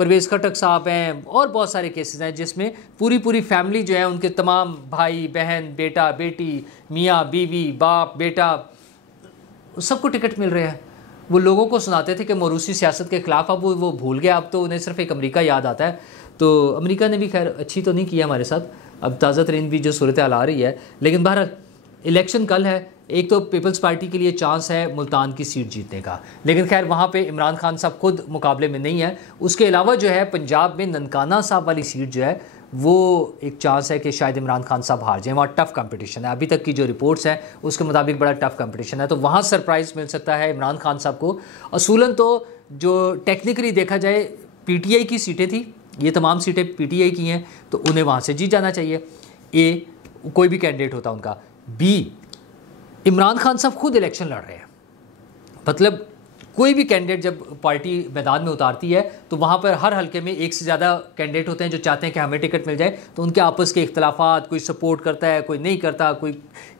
پرویز خٹک صاحب ہیں اور بہت سارے کیسز ہیں جس میں پوری فیملی جو ہے ان کے تمام بھائی بہن بیٹا بیٹی میاں بیوی باپ بیٹا سب کو ٹکٹ مل رہے ہیں. وہ لوگوں کو سناتے تھے کہ موروثی سیاست کے خلاف, اب وہ بھول گیا, اب تو انہیں صرف ایک امریکہ یاد آتا ہے. تو امریکہ نے بھی خیر اچھی تو نہیں کیا ہمارے ساتھ, اب تازہ ترین بھی جو صورتحال آ رہی ہے. لیکن بہرحال الیکشن کل ہے. ایک تو پیپلز پارٹی کے لیے چانس ہے ملتان کی سیٹ جیتنے کا, لیکن خیر وہاں پہ عمران خان صاحب خود مقابلے میں نہیں ہے. اس کے علاوہ جو ہے پنجاب میں ننکانہ صاحب والی سیٹ جو ہے وہ ایک چانس ہے کہ شاید عمران خان صاحب ہار جائیں. وہاں ٹف کمپٹیشن ہے, ابھی تک کی جو رپورٹس ہیں اس کے مطابق بڑا ٹف کمپٹیشن ہے, تو وہاں سرپرائز مل سکتا ہے عمران خان صاحب کو. اصولاً تو جو ٹیکنیکلی دیکھا جائے پی ٹی آئی کی سیٹیں تھیں, یہ تمام سیٹیں پی ٹی آئی کی ہیں, تو انہیں وہاں سے جیت جانا چاہیے. اے کوئی بھی کینڈیڈیٹ ہوتا ان کا. بی عمران خان صاحب خود الیکشن لڑ رہے ہیں, مطلب کوئی بھی کینڈیڈیٹ جب پارٹی میدان میں اتارتی ہے تو وہاں پر ہر حلقے میں ایک سے زیادہ کینڈیڈیٹ ہوتے ہیں جو چاہتے ہیں کہ ہمیں ٹکٹ مل جائے, تو ان کے آپس کے اختلافات, کوئی سپورٹ کرتا ہے کوئی نہیں کرتا, کوئی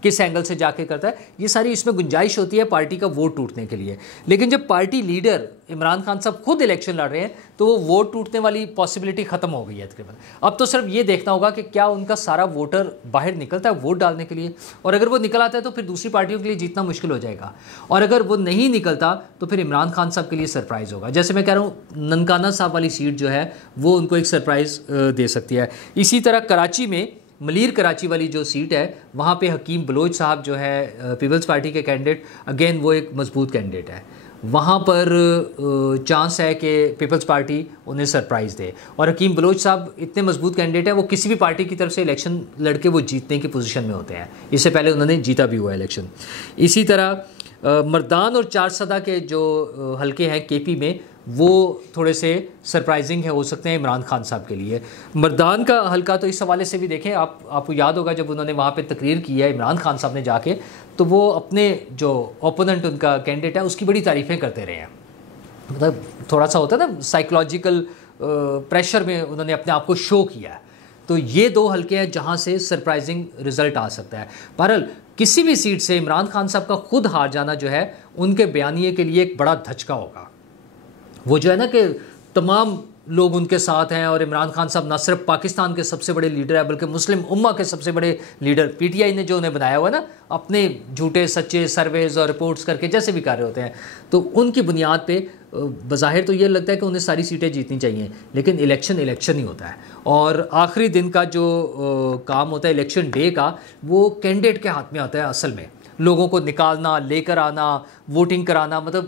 کس اینگل سے جا کے کرتا ہے, یہ ساری اس میں گنجائش ہوتی ہے پارٹی کا ووٹ ٹوٹنے کے لیے. لیکن جب پارٹی لیڈر عمران خان صاحب خود الیکشن لڑ رہے ہیں تو وہ ووٹ ٹوٹنے والی پاسبلٹی ختم ہو گئی ہے تقریباً. اب تو صرف یہ دیکھنا ہوگا کہ کیا ان کا سارا ووٹر باہر نکلتا ہے ووٹ ڈالنے کے لیے, اور اگر وہ نکل آتا ہے تو پھر دوسری پارٹیوں کے لیے جیتنا مشکل ہو جائے گا, اور اگر وہ نہیں نکلتا تو پھر عمران خان صاحب کے لیے سرپرائز ہوگا. جیسے میں کہہ رہا ہوں ننکانہ صاحب والی سیٹ جو ہے وہ ان کو ایک سرپرائز دے سکتی ہے. اسی طرح کراچی میں ملیر کراچی والی جو سیٹ ہے وہاں پہ حکیم بلوچ صاحب جو ہے پیپلز پارٹی کے کینڈیڈیٹ, اگین وہ ایک مضبوط کینڈیڈیٹ ہے. وہاں پر چانس ہے کہ پیپلز پارٹی انہیں سرپرائز دے, اور حکیم بلوچ صاحب اتنے مضبوط کینڈیڈیٹ ہیں, وہ کسی بھی پارٹی کی طرف سے الیکشن لڑ کے وہ جیتنے کی پوزیشن میں ہوتے ہیں. اس سے پہلے انہوں نے جیتا بھی ہوا الیکشن. اسی طرح مردان اور چارسدہ کے جو حلقے ہیں کے پی میں وہ تھوڑے سے سرپرائزنگ ہو سکتے ہیں عمران خان صاحب کے لیے. مردان کا حلقہ تو اس حوالے سے بھی دیکھیں, آپ کو یاد ہوگا جب انہوں نے وہاں پہ تقریر کی ہے عمران خان صاحب نے جا کے, تو وہ اپنے جو اوپوننٹ ان کا کینڈیڈیٹ ہے اس کی بڑی تعریفیں کرتے رہے ہیں. مطلب تھوڑا سا ہوتا ہے نا سائیکولوجیکل پریشر میں انہوں نے اپنے آپ کو شو کیا ہے. تو یہ دو حلقے ہیں جہاں سے سرپرائزنگ رزلٹ آ سکتا ہے. بہرحال کسی بھی سیٹ سے عمران خان صاحب کا خود ہار جانا جو ہے ان کے بیانیے کے لیے ایک بڑا دھچکا ہوگا. وہ جو ہے نا کہ تمام لوگ ان کے ساتھ ہیں, اور عمران خان صاحب نہ صرف پاکستان کے سب سے بڑے لیڈر ہیں بلکہ مسلم امہ کے سب سے بڑے لیڈر. پی ٹی آئی نے جو انہیں بنایا ہوا ہے نا اپنے جھوٹے سچے سرویز اور رپورٹس کر کے جیسے بھی کر رہے ہوتے ہیں, تو ان کی بنیاد پہ بظاہر تو یہ لگتا ہے کہ انہیں ساری سیٹیں جیتنی چاہیے, لیکن الیکشن ہی ہوتا ہے. اور آخری دن کا جو کام ہوتا ہے الیکشن ڈے کا, وہ کینڈیڈیٹ کے ہاتھ میں آتا ہے اصل میں. لوگوں کو نکالنا, لے کر آنا, ووٹنگ کرانا, مطلب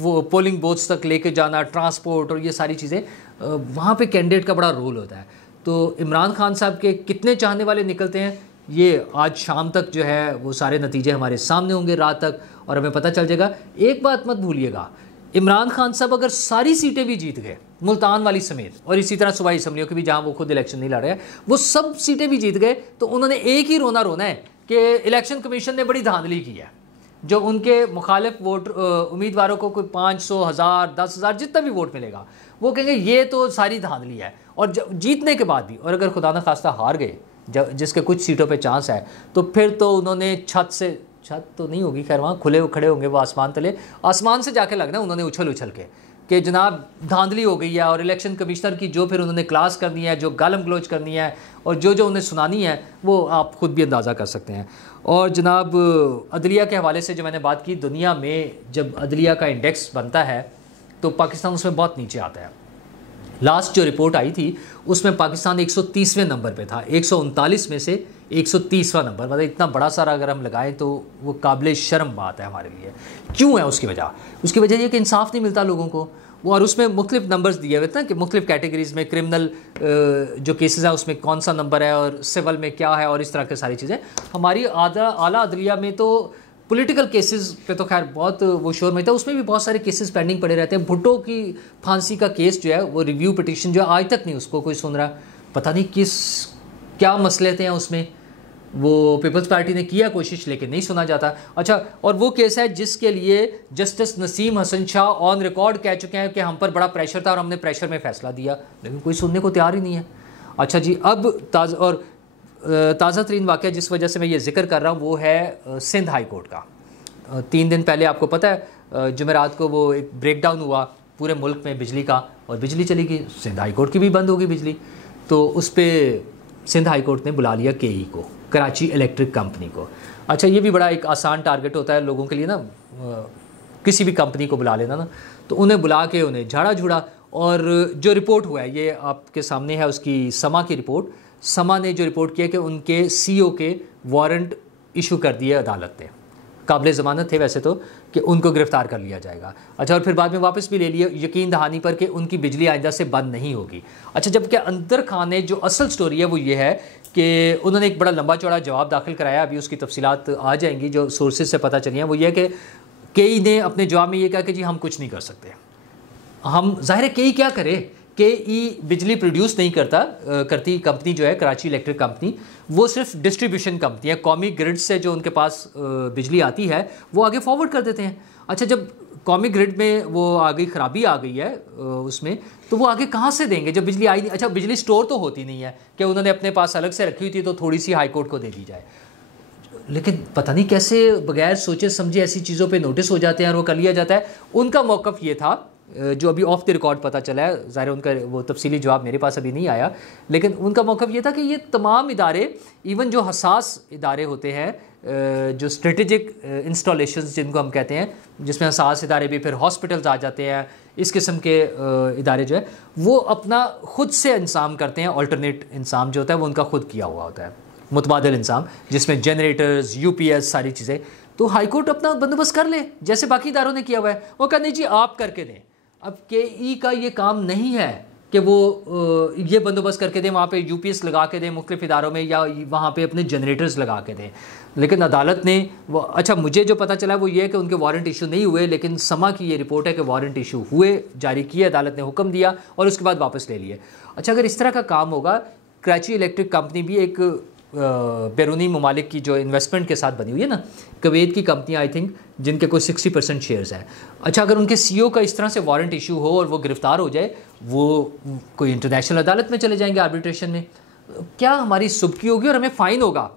وہ پولنگ بوتھس تک لے کے جانا, ٹرانسپورٹ اور یہ ساری چیزیں, وہاں پہ کینڈیڈیٹ کا بڑا رول ہوتا ہے. تو عمران خان صاحب کے کتنے چاہنے والے نکلتے ہیں یہ آج شام تک جو ہے وہ سارے نتیجے ہمارے سامنے ہوں گے رات تک, اور ہمیں پتہ چل جائے گا. ایک بات مت بھولیے گا, عمران خان صاحب اگر ساری سیٹیں بھی جیت گئے ملتان والی سمیت, اور اسی طرح صوبائی اسمبلیوں کی بھی جہاں وہ خود الیکشن نہیں لڑ رہے ہیں, وہ سب سیٹیں بھی جیت گئے, تو انہوں نے ایک ہی رونا ہے کہ الیکشن کمیشن نے بڑی دھاندلی کی ہے. جو ان کے مخالف ووٹ امیدواروں کو کوئی 500 1000 10,000 جتنا بھی ووٹ ملے گا, وہ کہیں گے یہ تو ساری دھاندلی ہے. اور جیتنے کے بعد بھی, اور اگر خدا نہ خواستہ ہار گئے جس کے کچھ سیٹوں پہ چانس ہے, تو پھر تو انہوں نے چھت تو نہیں ہوگی خیر, وہاں کھڑے ہوں گے وہ آسمان تلے, آسمان سے جا کے لگنا انہوں نے اچھل کے کہ جناب دھاندلی ہو گئی ہے, اور الیکشن کمشنر کی جو پھر انہوں نے کلاس کرنی ہے, جو گالم گلوچ کرنی ہے, اور جو انہیں سنانی ہے, وہ آپ خود بھی اندازہ کر سکتے ہیں. اور جناب عدلیہ کے حوالے سے جو میں نے بات کی, دنیا میں جب عدلیہ کا انڈیکس بنتا ہے تو پاکستان اس میں بہت نیچے آتا ہے. لاسٹ جو رپورٹ آئی تھی اس میں پاکستان 130ویں نمبر پہ تھا, 139 میں سے 130واں نمبر. مطلب اتنا بڑا سارا اگر ہم لگائیں تو وہ قابل شرم بات ہے ہمارے لیے. کیوں ہے اس کی وجہ یہ کہ انصاف نہیں ملتا لوگوں کو. اور اس میں مختلف نمبرز دیے ہوئے تھے کہ مختلف کیٹیگریز میں کرمنل جو کیسز ہیں اس میں کون سا نمبر ہے, اور سول میں کیا ہے, اور اس طرح کی ساری چیزیں. ہماری اعلیٰ عدلیہ میں تو پولیٹیکل کیسز پہ تو خیر بہت وہ شور میں تھا, اس میں بھی بہت سارے کیسز پینڈنگ پڑے رہتے ہیں. بھٹو کی پھانسی کا کیس جو ہے وہ ریویو پٹیشن جو ہے آج تک نہیں اس کو کوئی سن رہا, پتہ نہیں کیا مسئلے تھے اس میں. وہ پیپلز پارٹی نے کیا کوشش لیکن نہیں سنا جاتا. اچھا, اور وہ کیس ہے جس کے لیے justice Naseem Hasan Shah on record کہہ چکے ہیں کہ ہم پر بڑا پریشر تھا اور ہم نے پریشر میں فیصلہ دیا, لیکن کوئی سننے کو تیار ہی نہیں ہے. اچھا جی, اب تازہ ترین واقعہ جس وجہ سے میں یہ ذکر کر رہا ہوں وہ ہے سندھ ہائی کورٹ کا. 3 دن پہلے آپ کو پتہ ہے جمعرات کو وہ ایک بریک ڈاؤن ہوا پورے ملک میں بجلی کا، اور بجلی چلی گئی، سندھ ہائی کورٹ کی بھی بند ہوگی بجلی. تو اس پہ سندھ ہائی کورٹ نے بلا لیا کے ای کو، کراچی الیکٹرک کمپنی کو. اچھا یہ بھی بڑا ایک آسان ٹارگٹ ہوتا ہے لوگوں کے لیے نا، کسی بھی کمپنی کو بلا لینا نا. تو انہیں بلا کے انہیں جھاڑا جھوڑا. اور جو رپورٹ ہوا ہے یہ آپ کے سامنے ہے، اس کی سما کی رپورٹ. سما نے جو رپورٹ کیا کہ ان کے سی او کے وارنٹ ایشو کر دیے عدالت نے، قابل ضمانت تھے ویسے تو، کہ ان کو گرفتار کر لیا جائے گا. اچھا اور پھر بعد میں واپس بھی لے لیا یقین دہانی پر کہ ان کی بجلی آئندہ سے بند نہیں ہوگی. اچھا جبکہ اندر خان نے جو اصل سٹوری ہے وہ یہ ہے کہ انہوں نے ایک بڑا لمبا چوڑا جواب داخل کرایا، ابھی اس کی تفصیلات آ جائیں گی جو سورسز سے پتہ چلی ہیں. وہ یہ کہ کے ای نے اپنے جواب میں یہ کہا کہ جی ہم کچھ نہیں کر سکتے. ہم ظاہر ہے کے ای کیا کرے، کے ای بجلی پروڈیوس نہیں کرتی کمپنی جو ہے کراچی الیکٹرک کمپنی، وہ صرف ڈسٹریبیوشن کمپنی ہے. قومی گرڈ سے جو ان کے پاس بجلی آتی ہے وہ آگے فارورڈ کر دیتے ہیں. اچھا جب قومی گرڈ میں وہ آگئی خرابی آ گئی ہے اس میں، تو وہ آگے کہاں سے دیں گے جب بجلی آئی نہیں. اچھا بجلی سٹور تو ہوتی نہیں ہے کہ انہوں نے اپنے پاس الگ سے رکھی ہوئی تھی تو تھوڑی سی ہائی کورٹ کو دے دی جائے. لیکن پتہ نہیں کیسے بغیر سوچے سمجھے ایسی چیزوں پہ نوٹس ہو جاتے ہیں اور وہ کر لیا جاتا ہے. ان کا موقف یہ تھا جو ابھی آف دی ریکارڈ پتہ چلا ہے، ظاہر ان کا وہ تفصیلی جواب میرے پاس ابھی نہیں آیا، لیکن ان کا موقف یہ تھا کہ یہ تمام ادارے، ایون جو حساس ادارے ہوتے ہیں، جو اسٹریٹجک انسٹالیشنز جن کو ہم کہتے ہیں، جس میں حساس ادارے بھی پھر ہاسپٹلز آ جاتے ہیں، اس قسم کے ادارے جو ہے وہ اپنا خود سے انضام کرتے ہیں. آلٹرنیٹ انضام جو ہوتا ہے وہ ان کا خود کیا ہوا ہوتا ہے، متبادل انضام، جس میں جنریٹرز، یو پی ایس، ساری چیزیں. تو ہائی کورٹ اپنا بندوبست کر لے جیسے باقی اداروں نے کیا ہوا ہے. وہ کہا نہیں جی آپ کر کے دیں. اب کے ای کا یہ کام نہیں ہے کہ وہ یہ بندوبست کر کے دیں، وہاں پہ یو پی ایس لگا کے دیں مختلف اداروں میں، یا وہاں پہ اپنے جنریٹرز لگا کے دیں. لیکن عدالت نے اچھا مجھے جو پتہ چلا وہ یہ ہے کہ ان کے وارنٹ ایشو نہیں ہوئے، لیکن سما کی یہ رپورٹ ہے کہ وارنٹ ایشو ہوئے، جاری کیے، عدالت نے حکم دیا اور اس کے بعد واپس لے لیے. اچھا اگر اس طرح کا کام ہوگا، کراچی الیکٹرک کمپنی بھی ایک بیرونی ممالک کی جو انویسٹمنٹ کے ساتھ بنی ہوئی ہے نا، کویت کی کمپنی آئی تھنک جن کے کوئی 60% شیئرز ہیں. اچھا اگر ان کے سی او کا اس طرح سے وارنٹ ایشو ہو اور وہ گرفتار ہو جائے، وہ کوئی انٹرنیشنل عدالت میں چلے جائیں گے آربیٹریشن میں، کیا ہماری سبکی ہوگی اور ہمیں فائن ہوگا.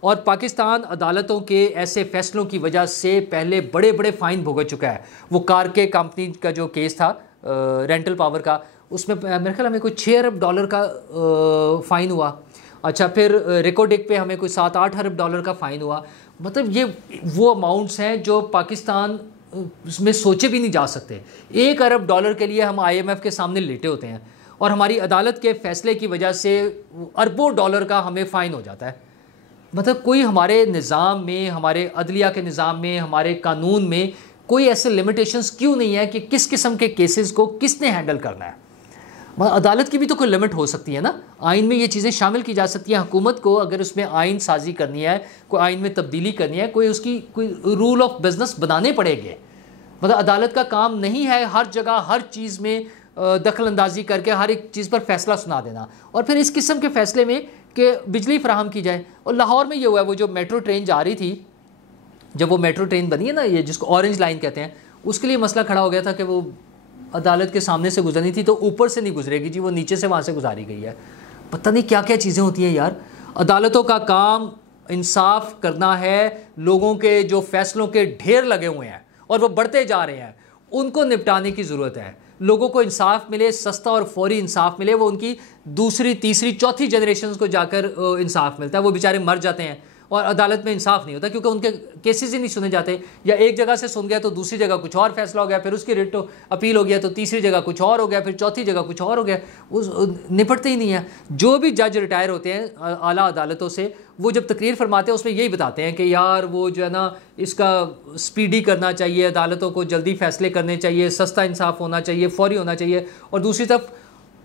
اور پاکستان عدالتوں کے ایسے فیصلوں کی وجہ سے پہلے بڑے بڑے فائن بھگت چکا ہے. وہ کار کے کمپنی کا جو کیس تھا رینٹل پاور کا، اس میں میرے خیال ہمیں کوئی $6 ارب کا فائن ہوا. اچھا پھر ریکوڈک پہ ہمیں کوئی $7-8 ارب کا فائن ہوا. مطلب یہ وہ اماؤنٹس ہیں جو پاکستان اس میں سوچے بھی نہیں جا سکتے. $1 ارب کے لیے ہم آئی ایم ایف کے سامنے لیٹے ہوتے ہیں اور ہماری عدالت کے فیصلے کی وجہ سے اربوں ڈالر کا ہمیں فائن ہو جاتا ہے. مطلب کوئی ہمارے نظام میں، ہمارے عدلیہ کے نظام میں، ہمارے قانون میں کوئی ایسے لمیٹیشنز کیوں نہیں ہے کہ کس قسم کے کیسز کو کس نے ہینڈل کرنا ہے. عدالت کی بھی تو کوئی لمٹ ہو سکتی ہے نا، آئین میں یہ چیزیں شامل کی جا سکتی ہیں. حکومت کو اگر اس میں آئین سازی کرنی ہے، کوئی آئین میں تبدیلی کرنی ہے، کوئی اس کی کوئی رول آف بزنس بنانے پڑے گے. مطلب عدالت کا کام نہیں ہے ہر جگہ ہر چیز میں دخل اندازی کر کے ہر ایک چیز پر فیصلہ سنا دینا، اور پھر اس قسم کے فیصلے میں کہ بجلی فراہم کی جائے. اور لاہور میں یہ ہوا ہے، وہ جو میٹرو ٹرین جا رہی تھی، جب وہ میٹرو ٹرین بنی ہے نا، یہ جس کو اورنج لائن کہتے ہیں، اس کے لیے مسئلہ کھڑا ہو گیا تھا کہ وہ عدالت کے سامنے سے گزرنی تھی تو اوپر سے نہیں گزرے گی جی، وہ نیچے سے وہاں سے گزاری گئی ہے. پتہ نہیں کیا کیا چیزیں ہوتی ہیں یار. عدالتوں کا کام انصاف کرنا ہے. لوگوں کے جو فیصلوں کے ڈھیر لگے ہوئے ہیں اور وہ بڑھتے جا رہے ہیں، ان کو نپٹانے کی ضرورت ہے. لوگوں کو انصاف ملے، سستا اور فوری انصاف ملے. وہ ان کی دوسری تیسری چوتھی جنریشنز کو جا کر انصاف ملتا ہے. وہ بیچارے مر جاتے ہیں اور عدالت میں انصاف نہیں ہوتا کیونکہ ان کے کیسز ہی نہیں سنے جاتے، یا ایک جگہ سے سن گیا تو دوسری جگہ کچھ اور فیصلہ ہو گیا، پھر اس کی ریٹ اپیل ہو گیا تو تیسری جگہ کچھ اور ہو گیا، پھر چوتھی جگہ کچھ اور ہو گیا. نپٹتے ہی نہیں ہیں. جو بھی جج ریٹائر ہوتے ہیں اعلیٰ عدالتوں سے، وہ جب تقریر فرماتے ہیں اس میں یہی بتاتے ہیں کہ یار وہ جو ہے نا، اس کا سپیڈی کرنا چاہیے، عدالتوں کو جلدی فیصلے کرنے چاہیے، سستا انصاف ہونا چاہیے، فوری ہونا چاہیے. اور دوسری طرف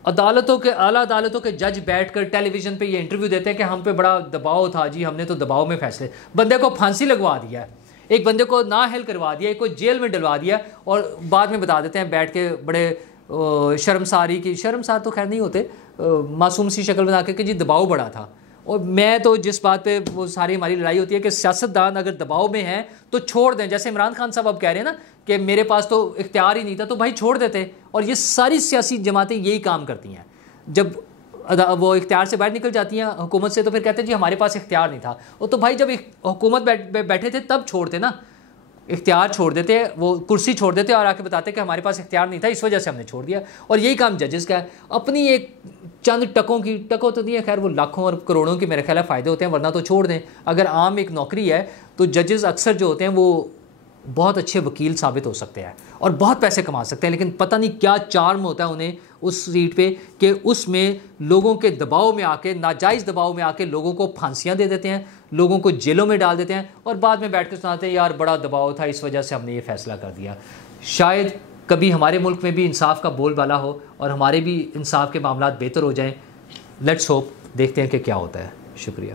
عدالتوں کے اعلیٰ عدالتوں کے جج بیٹھ کر ٹیلی ویژن پہ یہ انٹرویو دیتے ہیں کہ ہم پہ بڑا دباؤ تھا جی، ہم نے تو دباؤ میں فیصلے. بندے کو پھانسی لگوا دیا ہے، ایک بندے کو نااہل کروا دیا، ایک کو جیل میں ڈلوا دیا، اور بعد میں بتا دیتے ہیں بیٹھ کے بڑے شرمساری کی، شرمسار تو خیر نہیں ہوتے، معصوم سی شکل بنا کے کہ جی دباؤ بڑا تھا. اور میں تو جس بات پہ وہ ساری ہماری لڑائی ہوتی ہے کہ سیاستدان اگر دباؤ میں ہیں تو چھوڑ دیں. جیسے عمران خان صاحب اب کہہ رہے ہیں نا کہ میرے پاس تو اختیار ہی نہیں تھا، تو بھائی چھوڑ دیتے. اور یہ ساری سیاسی جماعتیں یہی کام کرتی ہیں. جب وہ اختیار سے باہر نکل جاتی ہیں حکومت سے تو پھر کہتے ہیں جی ہمارے پاس اختیار نہیں تھا. وہ تو بھائی جب حکومت بیٹھے تھے تب چھوڑتے نا. اختیار چھوڑ دیتے ہیں، وہ کرسی چھوڑ دیتے ہیں اور آ کے بتاتے ہیں کہ ہمارے پاس اختیار نہیں تھا، اس وجہ سے ہم نے چھوڑ دیا. اور یہی کام ججز کا ہے، اپنی ایک چند ٹکوں تو نہیں ہے، خیر وہ لاکھوں اور کروڑوں کی میرے خیال ہے فائدے ہوتے ہیں، ورنہ تو چھوڑ دیں. اگر عام ایک نوکری ہے تو ججز اکثر جو ہوتے ہیں وہ بہت اچھے وکیل ثابت ہو سکتے ہیں اور بہت پیسے کما سکتے ہیں، لیکن پتہ نہیں کیا چارم ہوتا ہے انہیں اس سیٹ پہ کہ اس میں لوگوں کے دباؤ میں آ کے، ناجائز دباؤ میں آ کے لوگوں کو پھانسیاں دے دیتے ہیں، لوگوں کو جیلوں میں ڈال دیتے ہیں اور بعد میں بیٹھ کے سناتے ہیں یار بڑا دباؤ تھا، اس وجہ سے ہم نے یہ فیصلہ کر دیا. شاید کبھی ہمارے ملک میں بھی انصاف کا بول بالا ہو اور ہمارے بھی انصاف کے معاملات بہتر ہو جائیں. لیٹس ہوپ، دیکھتے ہیں کہ کیا ہوتا ہے. شکریہ.